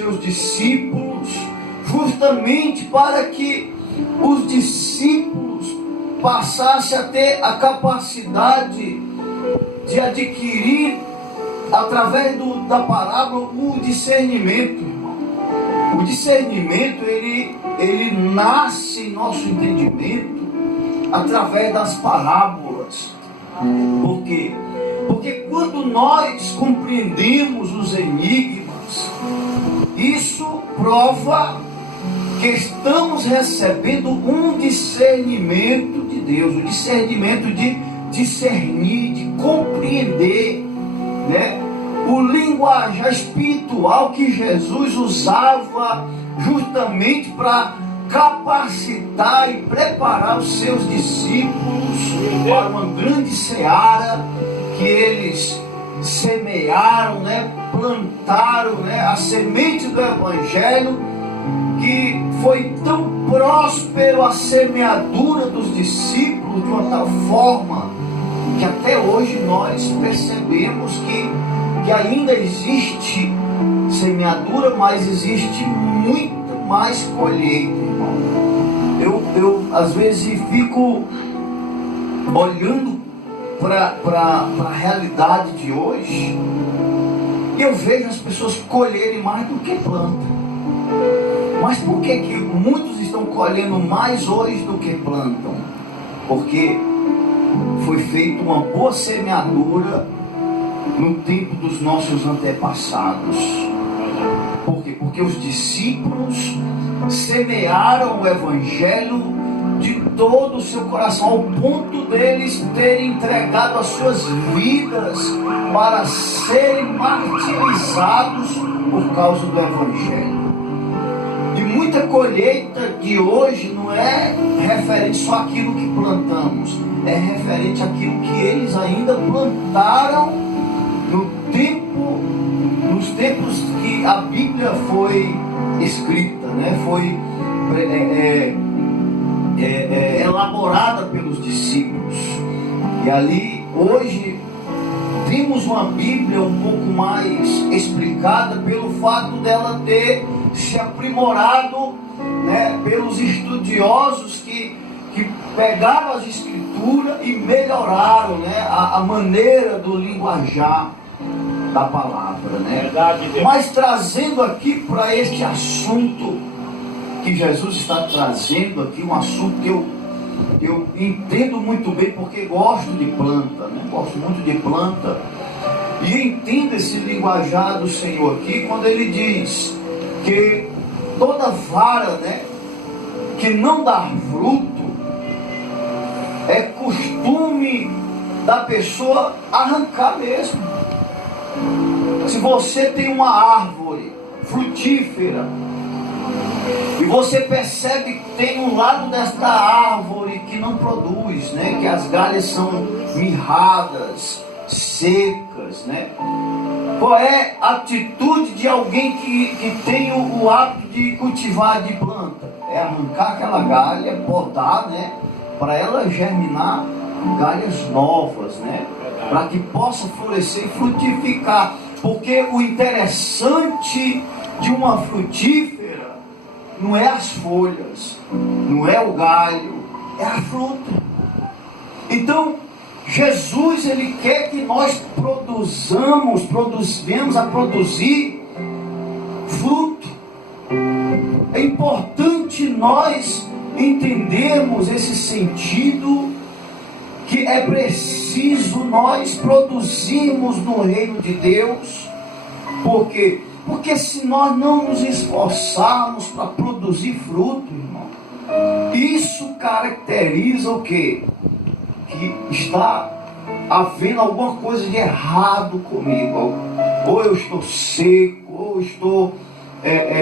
seus discípulos, justamente para que os discípulos passassem a ter a capacidade de adquirir, através da parábola, o discernimento, irmão. O discernimento, ele nasce em nosso entendimento através das parábolas. Por quê? Porque quando nós compreendemos os enigmas, isso prova que estamos recebendo um discernimento de Deus, o discernimento de discernir, de compreender, né? O linguajar espiritual que Jesus usava justamente para capacitar e preparar os seus discípulos para uma grande seara que eles semearam, né? Plantaram, né? A semente do Evangelho, que foi tão próspero a semeadura dos discípulos, de uma tal forma que até hoje nós percebemos que ainda existe semeadura, mas existe muito mais colheita, irmão. Eu às vezes fico olhando para a realidade de hoje e eu vejo as pessoas colherem mais do que plantam. Mas por que muitos estão colhendo mais hoje do que plantam? Porque foi feita uma boa semeadura no tempo dos nossos antepassados. Por quê? Porque os discípulos semearam o Evangelho de todo o seu coração, ao ponto deles terem entregado as suas vidas para serem martirizados por causa do Evangelho. E muita colheita de hoje não é referente só àquilo que plantamos, é referente àquilo que eles ainda plantaram nos tempos que a Bíblia foi escrita, né? Foi elaborada pelos discípulos. E ali hoje temos uma Bíblia um pouco mais explicada pelo fato dela ter se aprimorado, né, pelos estudiosos que pegaram as escrituras e melhoraram, né, a maneira do linguajar da palavra, né? Verdade, Deus. Mas trazendo aqui para este assunto que Jesus está trazendo aqui, um assunto que eu entendo muito bem, porque gosto de planta, né? Gosto muito de planta e entendo esse linguajar do Senhor aqui, quando ele diz que toda vara, né, que não dá fruto, é costume da pessoa arrancar mesmo. Se você tem uma árvore frutífera e você percebe que tem um lado desta árvore que não produz, né, que as galhas são mirradas, secas, né? Qual é a atitude de alguém que tem o hábito de cultivar de planta? É arrancar aquela galha, podar, né? Para ela germinar galhas novas, né? Para que possa florescer e frutificar. Porque o interessante de uma frutífera não é as folhas, não é o galho, é a fruta. Então, Jesus, ele quer que nós venhamos a produzir fruto. É importante nós entendermos esse sentido, que é preciso nós produzirmos no reino de Deus. Por quê? Porque se nós não nos esforçarmos para produzir fruto, irmão, isso caracteriza o quê? Que está havendo alguma coisa de errado comigo. Ou eu estou seco, ou eu estou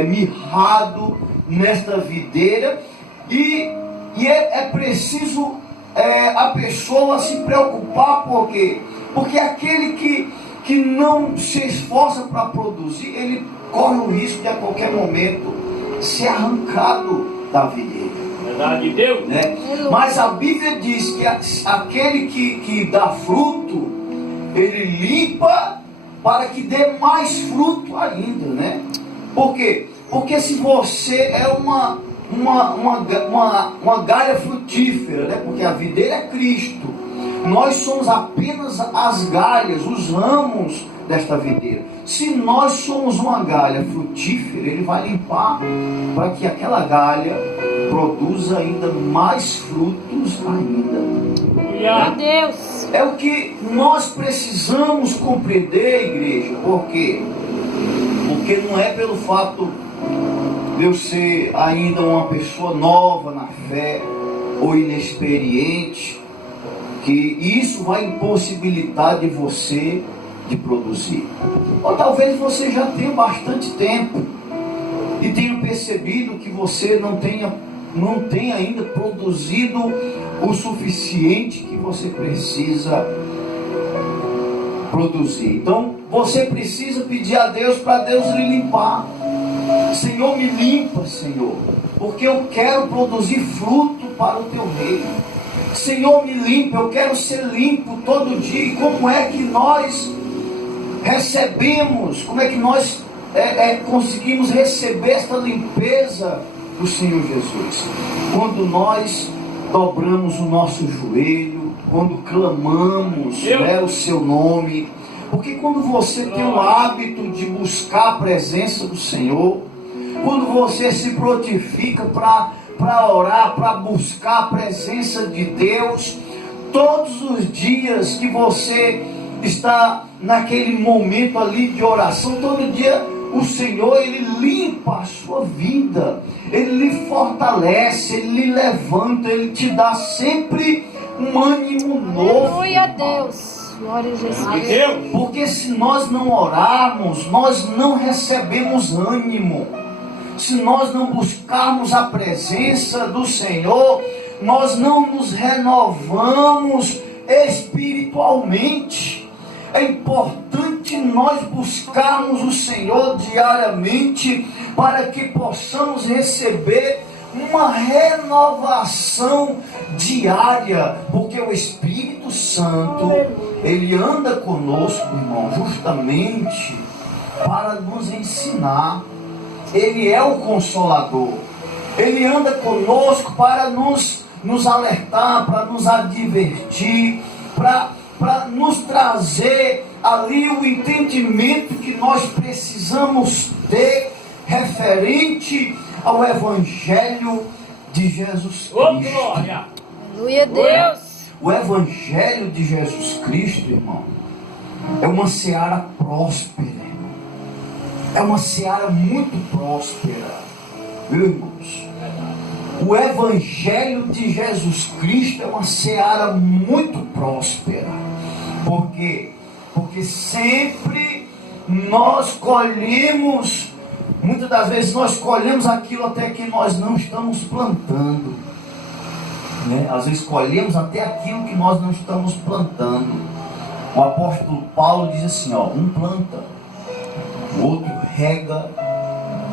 mirrado nesta videira. E é preciso a pessoa se preocupar. Por quê? Porque aquele que não se esforça para produzir, ele corre o risco de a qualquer momento ser arrancado da videira. Verdade de Deus, né? Mas a Bíblia diz que aquele que dá fruto, ele limpa para que dê mais fruto ainda, né? Por quê? Porque se você é uma galha frutífera, né? Porque a videira é Cristo, nós somos apenas as galhas, os ramos desta videira. Se nós somos uma galha frutífera, Ele vai limpar para que aquela galha produza ainda mais frutos ainda. Meu Deus! É o que nós precisamos compreender, igreja. Por quê? Porque não é pelo fato de eu ser ainda uma pessoa nova na fé ou inexperiente que isso vai impossibilitar de você de produzir. Ou talvez você já tenha bastante tempo e tenha percebido que você não tenha ainda produzido o suficiente que você precisa produzir. Então você precisa pedir a Deus para Deus lhe limpar. Senhor, me limpa, Senhor, porque eu quero produzir fruto para o teu reino. Senhor, me limpa, eu quero ser limpo todo dia. E como é que nós recebemos, como é que nós conseguimos receber esta limpeza do Senhor Jesus? Quando nós dobramos o nosso joelho, quando clamamos, né, o seu nome. Porque quando você tem o hábito de buscar a presença do Senhor, quando você se prontifica para orar, para buscar a presença de Deus, todos os dias que você está naquele momento ali de oração, todo dia o Senhor, Ele limpa a sua vida, Ele lhe fortalece, Ele lhe levanta, Ele te dá sempre um ânimo novo. Aleluia a Deus. Glória a Jesus. Porque se nós não orarmos, nós não recebemos ânimo. Se nós não buscarmos a presença do Senhor, nós não nos renovamos espiritualmente. É importante nós buscarmos o Senhor diariamente para que possamos receber uma renovação diária, porque o Espírito Santo, Ele anda conosco, irmão, justamente para nos ensinar. Ele é o Consolador. Ele anda conosco para nos alertar, para nos advertir, para nos trazer ali o entendimento que nós precisamos ter referente ao Evangelho de Jesus Cristo. Aleluia a Deus. O Evangelho de Jesus Cristo, irmão, é uma seara próspera, irmão. É uma seara muito próspera, viu, irmãos? O Evangelho de Jesus Cristo é uma seara muito próspera. Por quê? Porque sempre nós colhemos, muitas das vezes nós colhemos aquilo até que nós não estamos plantando, né? Às vezes colhemos até aquilo que nós não estamos plantando. O apóstolo Paulo diz assim, ó, um planta, o outro rega,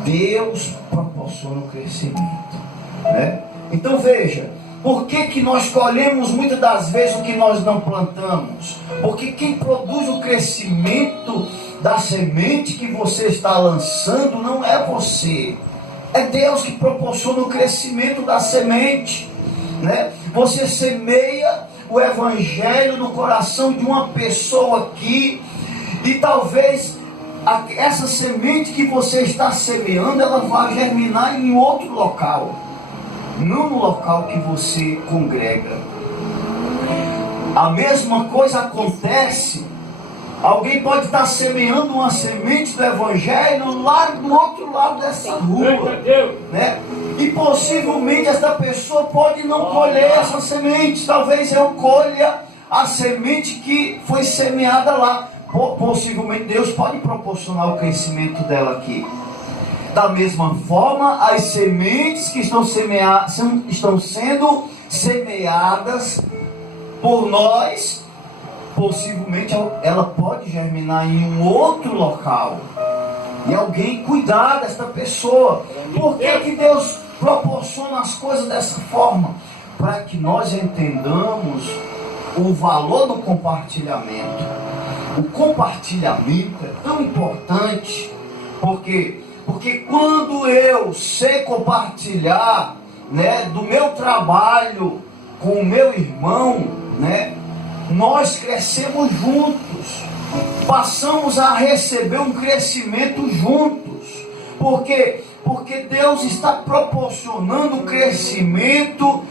Deus proporciona o crescimento, né? Então veja, por que nós colhemos muitas das vezes o que nós não plantamos? Porque quem produz o crescimento da semente que você está lançando não é você, é Deus que proporciona o crescimento da semente, né? Você semeia o Evangelho no coração de uma pessoa aqui, e talvez essa semente que você está semeando, ela vai germinar em outro local, não no local que você congrega. A mesma coisa acontece, alguém pode estar semeando uma semente do Evangelho lá do outro lado dessa rua, né? E possivelmente essa pessoa pode não colher essa semente. Talvez eu colha a semente que foi semeada lá. Possivelmente Deus pode proporcionar o crescimento dela aqui. Da mesma forma, as sementes que estão sendo semeadas por nós, possivelmente ela pode germinar em um outro local, e alguém cuidar desta pessoa. Por que Deus proporciona as coisas dessa forma? Para que nós entendamos o valor do compartilhamento. O compartilhamento é tão importante, porque Porque quando eu sei compartilhar, né, do meu trabalho com o meu irmão, né, nós crescemos juntos, passamos a receber um crescimento juntos. Por quê? Porque Deus está proporcionando o crescimento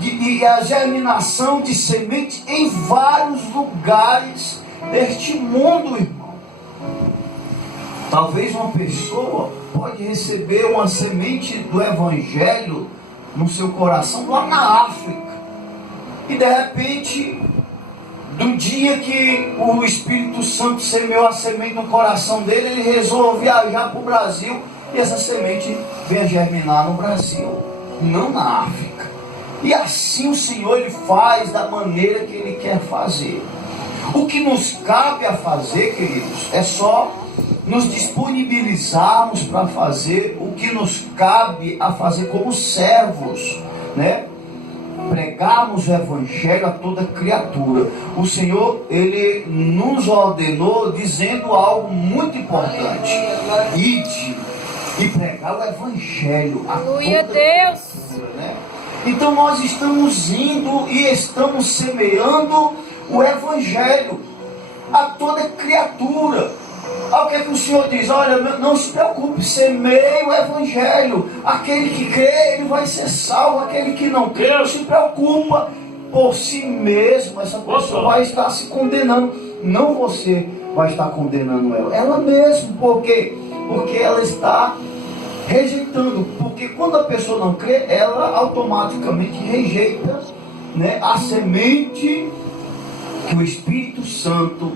e a germinação de semente em vários lugares deste mundo, irmão. Talvez uma pessoa pode receber uma semente do Evangelho no seu coração lá na África, e de repente, do dia que o Espírito Santo semeou a semente no coração dele, ele resolve viajar para o Brasil, e essa semente vem germinar no Brasil, não na África. E assim o Senhor, ele faz da maneira que ele quer fazer. O que nos cabe a fazer, queridos, é só nos disponibilizarmos para fazer o que nos cabe a fazer como servos, né? Pregarmos o Evangelho a toda criatura. O Senhor, ele nos ordenou dizendo algo muito importante: ide e pregar o Evangelho a toda criatura, né? Então nós estamos indo e estamos semeando o Evangelho a toda criatura. O que é que o Senhor diz? Olha, não se preocupe, semeie o Evangelho. Aquele que crê, ele vai ser salvo. Aquele que não crê, não se preocupa. Por si mesmo, essa pessoa vai estar se condenando. Não você vai estar condenando ela mesma. Por quê? Porque ela está rejeitando. Porque quando a pessoa não crê, ela automaticamente rejeita, né, a semente que o Espírito Santo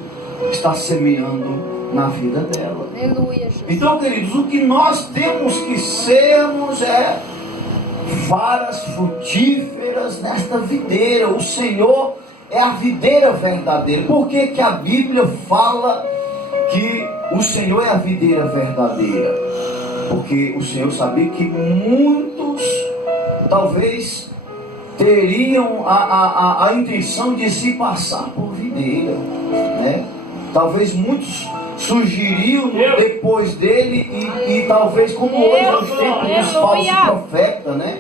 está semeando na vida dela. Aleluia, Jesus. Então, queridos, o que nós temos que sermos é varas frutíferas nesta videira. O Senhor é a videira verdadeira. Por que que a Bíblia fala que o Senhor é a videira verdadeira? Porque o Senhor sabia que muitos talvez teriam a intenção de se passar por videira, né? Talvez muitos surgiriam depois dele e talvez, como hoje é os tempos dos falsos profetas, né?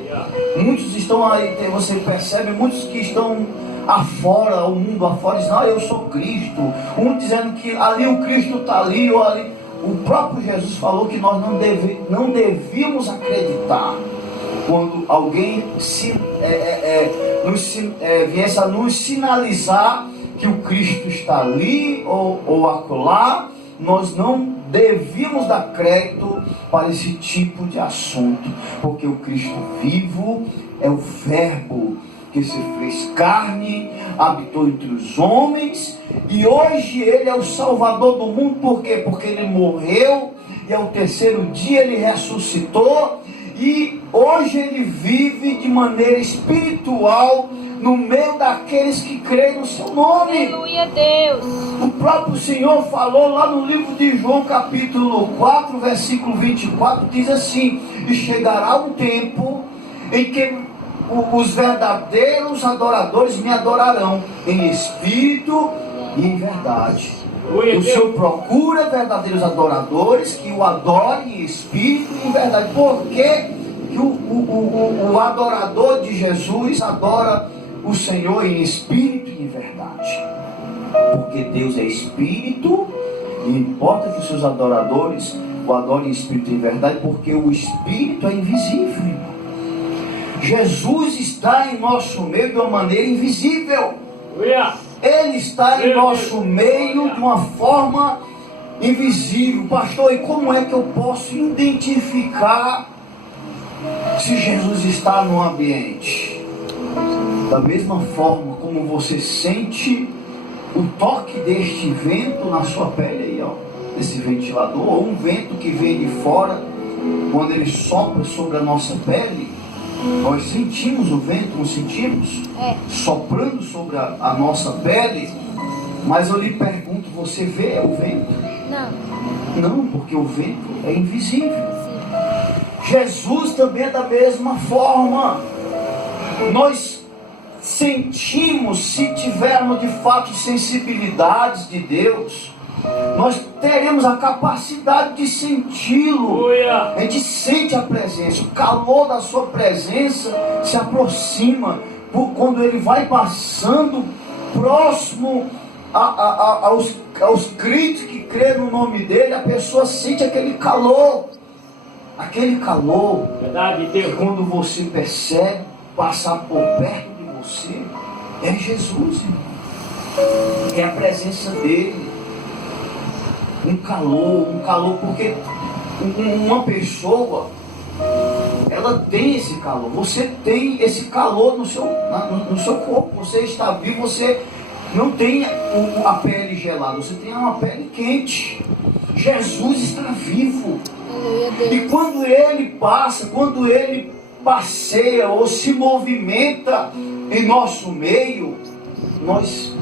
Muitos estão aí, você percebe, muitos que estão afora, o mundo afora, dizem: eu sou Cristo. Um dizendo que ali o Cristo está ali ou ali. O próprio Jesus falou que nós não devíamos acreditar quando alguém viesse a nos sinalizar que o Cristo está ali ou acolá. Nós não devíamos dar crédito para esse tipo de assunto, porque o Cristo vivo é o Verbo que se fez carne, habitou entre os homens, e hoje ele é o Salvador do mundo. Por quê? Porque ele morreu e ao terceiro dia ele ressuscitou, e hoje ele vive de maneira espiritual no meio daqueles que creem no seu nome. Aleluia, Deus. O próprio Senhor falou lá no livro de João, capítulo 4, versículo 24, diz assim: e chegará um tempo em que os verdadeiros adoradores me adorarão em espírito e em verdade. O Senhor procura verdadeiros adoradores que o adorem em espírito e em verdade. Por que o adorador de Jesus adora o Senhor em espírito e em verdade? Porque Deus é espírito, e importa que os seus adoradores o adorem em espírito e em verdade, porque o espírito é invisível, irmão. Jesus está em nosso meio de uma maneira invisível. Ele está em nosso meio de uma forma invisível. Pastor, e como é que eu posso identificar se Jesus está no ambiente? Da mesma forma como você sente o toque deste vento na sua pele aí, ó, desse ventilador, ou um vento que vem de fora, quando ele sopra sobre a nossa pele, nós sentimos o vento, não sentimos? Soprando sobre a nossa pele. Mas eu lhe pergunto, você vê o vento? Não, porque o vento é invisível. Jesus também é da mesma forma. Nós sentimos, se tivermos de fato sensibilidades de Deus, nós teremos a capacidade de senti-lo. A gente sente a presença, o calor da sua presença se aproxima. Quando ele vai passando próximo aos crentes que creem no nome dele, a pessoa sente aquele calor. Aquele calor, verdade, Deus. Quando você percebe passar por perto de você, é Jesus, irmão. É a presença dele. Um calor, porque uma pessoa, ela tem esse calor. Você tem esse calor no seu corpo. Você está vivo, você não tem a pele gelada, você tem uma pele quente. Jesus está vivo. E quando ele passa, quando ele passeia ou se movimenta em nosso meio, nós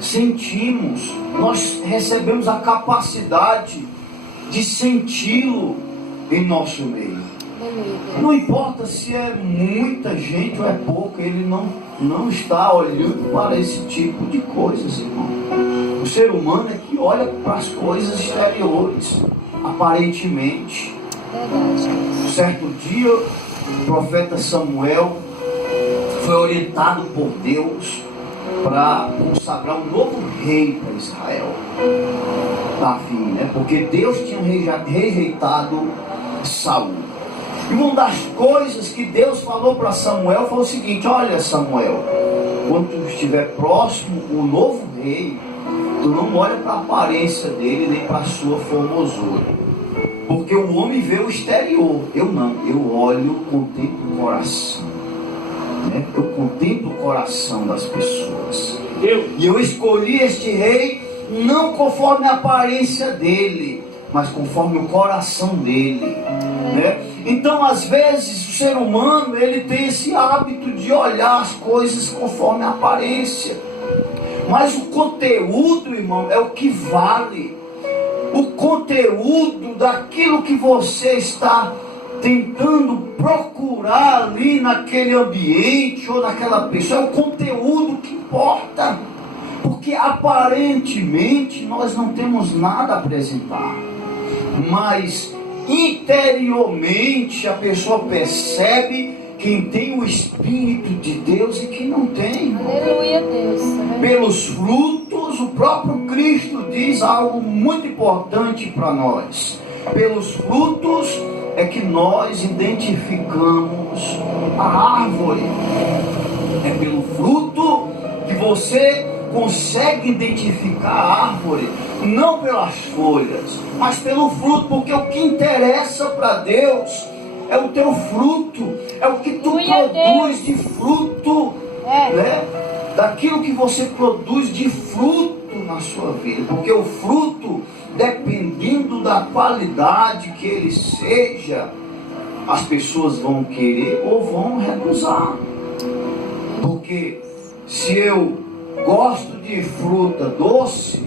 sentimos, nós recebemos a capacidade de senti-lo em nosso meio. Não importa se é muita gente ou é pouca, ele não está olhando para esse tipo de coisas, irmão. O ser humano é que olha para as coisas exteriores, aparentemente. Certo dia, o profeta Samuel foi orientado por Deus para consagrar um novo rei para Israel, Davi, né? Porque Deus tinha rejeitado Saul. E uma das coisas que Deus falou para Samuel foi o seguinte: olha, Samuel, quando tu estiver próximo o novo rei, tu não olha para a aparência dele nem para a sua formosura, porque o homem vê o exterior. Eu não, eu olho, contemplo o coração, né? Eu contemplo o coração das pessoas. E eu escolhi este rei não conforme a aparência dele, mas conforme o coração dele, né? Então, às vezes, o ser humano, ele tem esse hábito de olhar as coisas conforme a aparência, mas o conteúdo, irmão, é o que vale. O conteúdo daquilo que você está tentando procurar ali naquele ambiente ou naquela pessoa, é o conteúdo que importa. Porque aparentemente nós não temos nada a apresentar, mas interiormente a pessoa percebe quem tem o Espírito de Deus e quem não tem. Aleluia, Deus. Pelos frutos, o próprio Cristo diz algo muito importante para nós. Pelos frutos é que nós identificamos a árvore. É pelo fruto que você consegue identificar a árvore, não pelas folhas, mas pelo fruto, porque o que interessa para Deus é o teu fruto, é o que tu produz de fruto, né? Daquilo que você produz de fruto na sua vida, porque o fruto, dependendo da qualidade que ele seja, as pessoas vão querer ou vão recusar. Porque se eu gosto de fruta doce,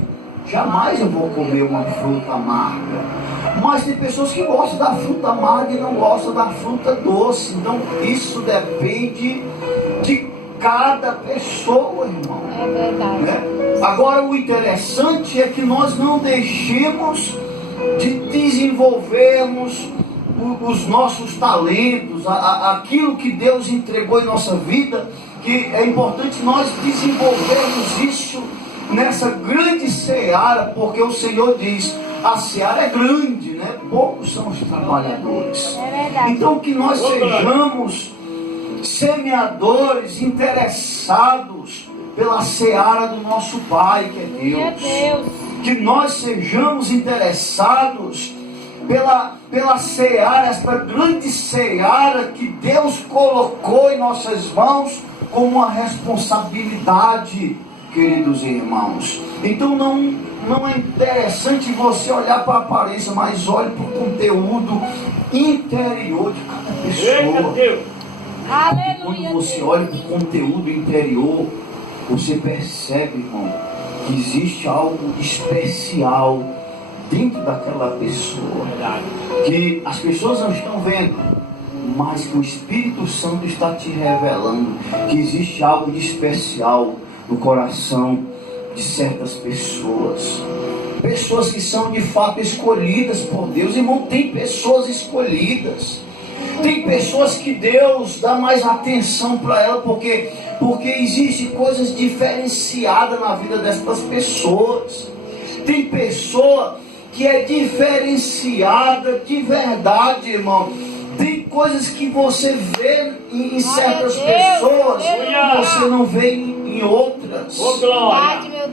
jamais eu vou comer uma fruta amarga. Mas tem pessoas que gostam da fruta amarga e não gostam da fruta doce. Então isso depende de cada pessoa, irmão. É verdade. Né? Agora, o interessante é que nós não deixemos de desenvolvermos os nossos talentos, aquilo que Deus entregou em nossa vida, que é importante nós desenvolvermos isso nessa grande seara, porque o Senhor diz: a seara é grande, né? Poucos são os trabalhadores. É verdade. Então que nós sejamos semeadores interessados pela seara do nosso Pai, que é Deus. Que nós sejamos interessados pela seara, essa grande seara que Deus colocou em nossas mãos como uma responsabilidade, queridos irmãos. Então não é interessante você olhar para a aparência, mas olhe para o conteúdo interior de cada pessoa. Aleluia. Quando você olha para o conteúdo interior, você percebe, irmão, que existe algo especial dentro daquela pessoa, que as pessoas não estão vendo, mas que o Espírito Santo está te revelando que existe algo de especial no coração de certas pessoas. pessoas que são de fato escolhidas por Deus. Irmão, tem pessoas escolhidas. Tem pessoas que Deus dá mais atenção para ela, porque existem coisas diferenciadas na vida dessas pessoas. Tem pessoa que é diferenciada de verdade, irmão. Tem coisas que você vê em certas pessoas que você não vê em outras.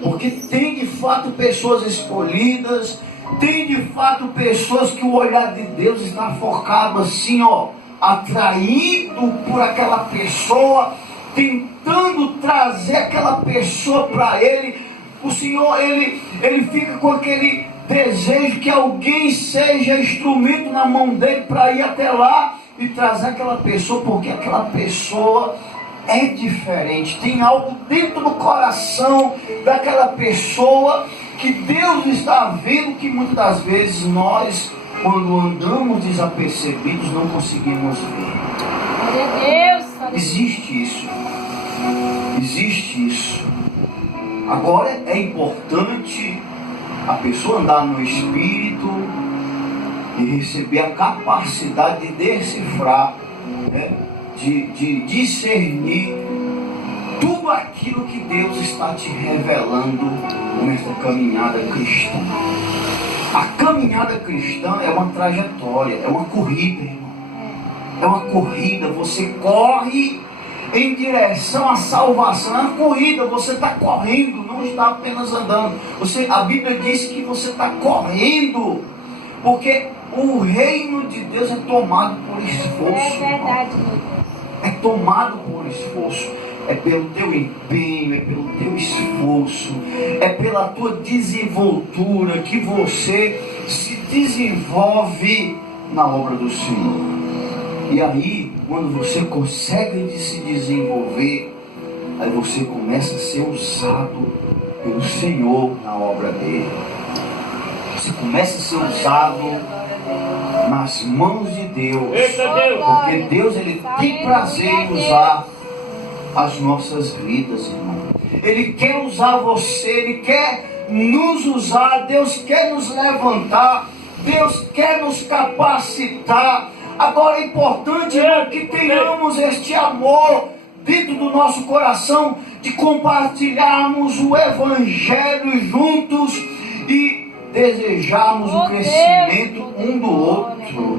Porque tem de fato pessoas escolhidas. Tem de fato pessoas que o olhar de Deus está focado assim, ó, atraído por aquela pessoa, tentando trazer aquela pessoa para Ele. O Senhor, ele fica com aquele desejo que alguém seja instrumento na mão dele para ir até lá e trazer aquela pessoa, porque aquela pessoa é diferente. Tem algo dentro do coração daquela pessoa que Deus está vendo, que muitas das vezes nós, quando andamos desapercebidos, não conseguimos ver. Glória a Deus. Existe isso. Existe isso. Agora é importante a pessoa andar no Espírito e receber a capacidade de decifrar, né? de discernir tudo aquilo que Deus está te revelando nessa caminhada cristã. A caminhada cristã é uma trajetória, é uma corrida, irmão. É uma corrida, você corre em direção à salvação. É uma corrida, você está correndo, não está apenas andando. A Bíblia diz que você está correndo, porque o reino de Deus é tomado por esforço. É verdade, meu Deus. É tomado por esforço. É pelo teu empenho, é pelo teu esforço, é pela tua desenvoltura que você se desenvolve na obra do Senhor. E aí, quando você consegue se desenvolver, aí você começa a ser usado pelo Senhor na obra dele. Você começa a ser usado nas mãos de Deus, porque Deus, ele tem prazer em usar as nossas vidas, irmão. Ele quer usar você, ele quer nos usar. Deus quer nos levantar, Deus quer nos capacitar. Agora é importante, irmão, que tenhamos este amor dentro do nosso coração, de compartilharmos o Evangelho juntos e desejarmos o crescimento um do outro.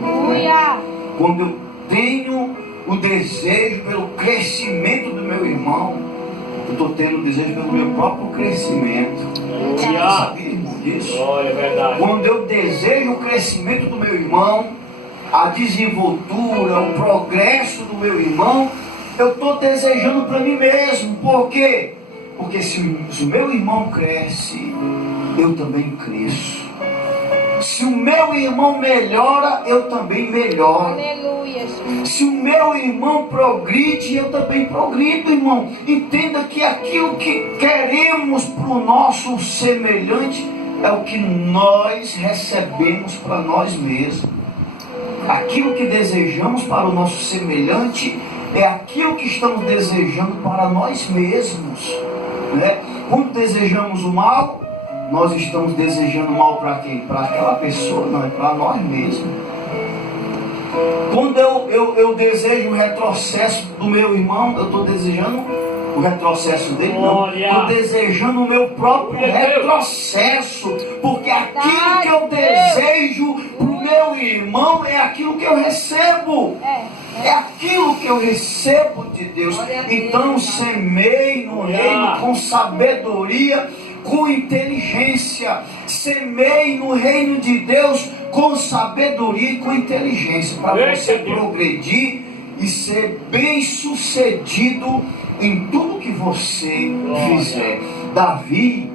Quando eu tenho o desejo pelo crescimento do meu irmão, eu estou tendo o desejo pelo meu próprio crescimento. Você sabia, irmão, disso? Quando eu desejo o crescimento do meu irmão, a desenvoltura, o progresso do meu irmão, eu estou desejando para mim mesmo. Por quê? Porque se o meu irmão cresce, eu também cresço. Se o meu irmão melhora, eu também melhoro. Aleluia, Jesus. Se o meu irmão progride, eu também progrido, irmão. Entenda que aquilo que queremos para o nosso semelhante é o que nós recebemos para nós mesmos. Aquilo que desejamos para o nosso semelhante é aquilo que estamos desejando para nós mesmos, né? Quando desejamos o mal, nós estamos desejando mal para quem? Para aquela pessoa, não, é para nós mesmos. Quando eu desejo o retrocesso do meu irmão, eu estou desejando o retrocesso dele, não. Estou desejando o meu próprio retrocesso, porque aquilo que eu desejo para o meu irmão é aquilo que eu recebo. É aquilo que eu recebo de Deus. Então semeie no reino com sabedoria, com inteligência. Semeie no reino de Deus com sabedoria e com inteligência, para você progredir e ser bem sucedido em tudo que você fizer. Davi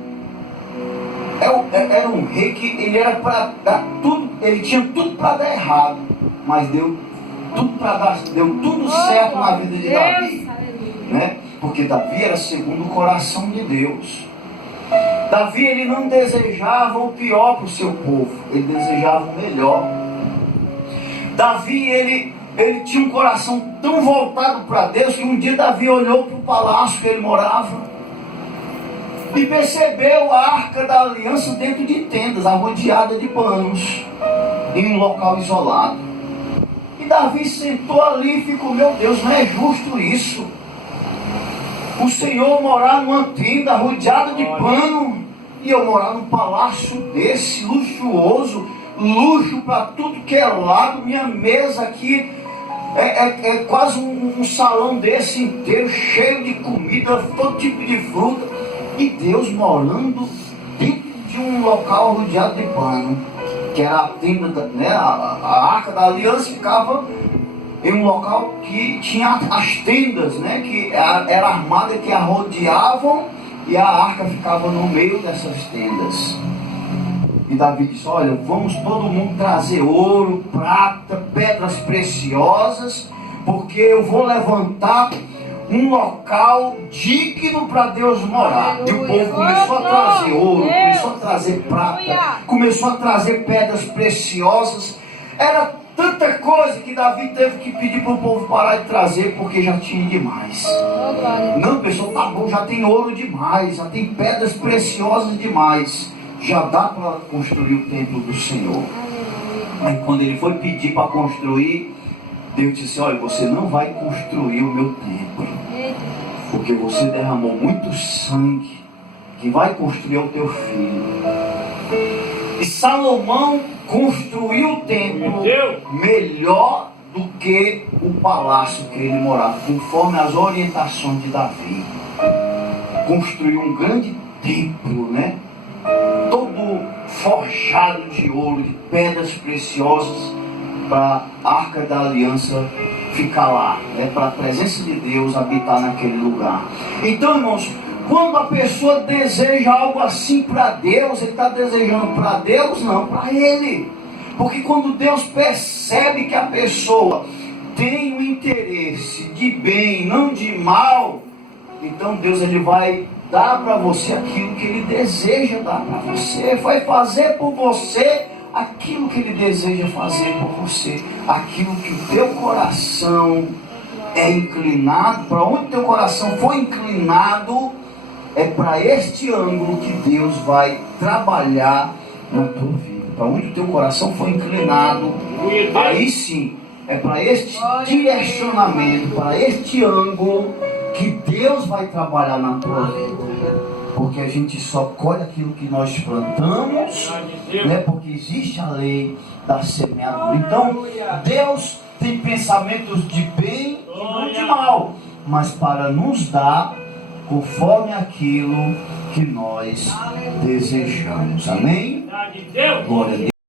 era um rei que ele era para dar tudo, ele tinha tudo para dar errado, mas deu tudo certo na vida de Davi, né? Porque Davi era segundo o coração de Deus. Davi, ele não desejava o pior para o seu povo, ele desejava o melhor. Davi, ele tinha um coração tão voltado para Deus que um dia Davi olhou para o palácio que ele morava e percebeu a arca da aliança dentro de tendas, arrodeada de panos, em um local isolado. E Davi sentou ali e ficou: meu Deus, não é justo isso. O Senhor morar numa tenda rodeada de pano, e eu morar num palácio desse, luxuoso, luxo para tudo que é lado. Minha mesa aqui é quase um salão desse inteiro, cheio de comida, todo tipo de fruta. E Deus morando dentro de um local rodeado de pano, que era a tenda, né? A arca da aliança ficava em um local que tinha as tendas, né? Que era armada, que a rodeavam, e a arca ficava no meio dessas tendas. E Davi disse: olha, vamos todo mundo trazer ouro, prata, pedras preciosas, porque eu vou levantar um local digno para Deus morar. E o povo começou a trazer ouro, começou a trazer prata, começou a trazer pedras preciosas. Era tanta coisa que Davi teve que pedir para o povo parar de trazer, porque já tinha demais. Não, pessoal, tá bom, já tem ouro demais, já tem pedras preciosas demais, já dá para construir o templo do Senhor. Aí quando ele foi pedir para construir, Deus disse: olha, você não vai construir o meu templo, porque você derramou muito sangue. Quem vai construir é o teu filho. E Salomão construiu o templo melhor do que o palácio que ele morava, conforme as orientações de Davi. Construiu um grande templo, né? Todo forjado de ouro, de pedras preciosas, para a arca da aliança ficar lá, né? Para a presença de Deus habitar naquele lugar. Então, irmãos, quando a pessoa deseja algo assim para Deus, ele está desejando para Deus? Não, para Ele. Porque quando Deus percebe que a pessoa tem um interesse de bem, não de mal, então Deus, ele vai dar para você aquilo que Ele deseja dar para você. Vai fazer por você aquilo que Ele deseja fazer por você. Aquilo que o teu coração é inclinado, para onde o teu coração foi inclinado, é para este ângulo que Deus vai trabalhar na tua vida. Para onde o teu coração foi inclinado, aí sim, é para este direcionamento, para este ângulo que Deus vai trabalhar na tua vida. Porque a gente só colhe aquilo que nós plantamos, né? Porque existe a lei da semeadura. Então, Deus tem pensamentos de bem e não de mal, mas para nos dar conforme aquilo que nós desejamos. Amém? Glória a